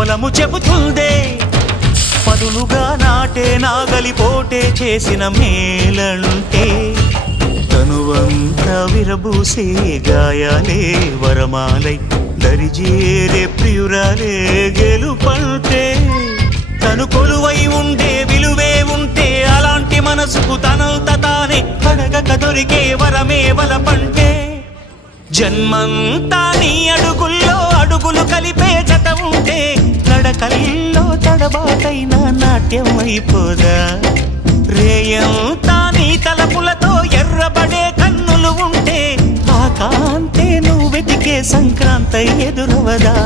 పొలము చెబుతుందే పదునుగా నాటే నాగలిపోటే చేసిన మేలంటే తనువంతా విరబూసే గాయాలే వరమాలై దరిజేరే ప్రియురాలే గెలుపంటే తను కొలువై ఉండే విలువే ఉంటే అలాంటి మనసుకు తనంత తానే అడగక దొరికే వరమే వలపంటే జన్మంతా నీ అడుగుల్లో అడుగులు కలిపే జత ఉంటే నడకల్లో తడబాటైన నాట్యం అయిపోదా రేయంతా నీ తలపులతో ఎర్రబడే కన్నులు ఉంటే ఆ కాంతే నువ్వు వెతికే సంక్రాంతి ఎదురవదా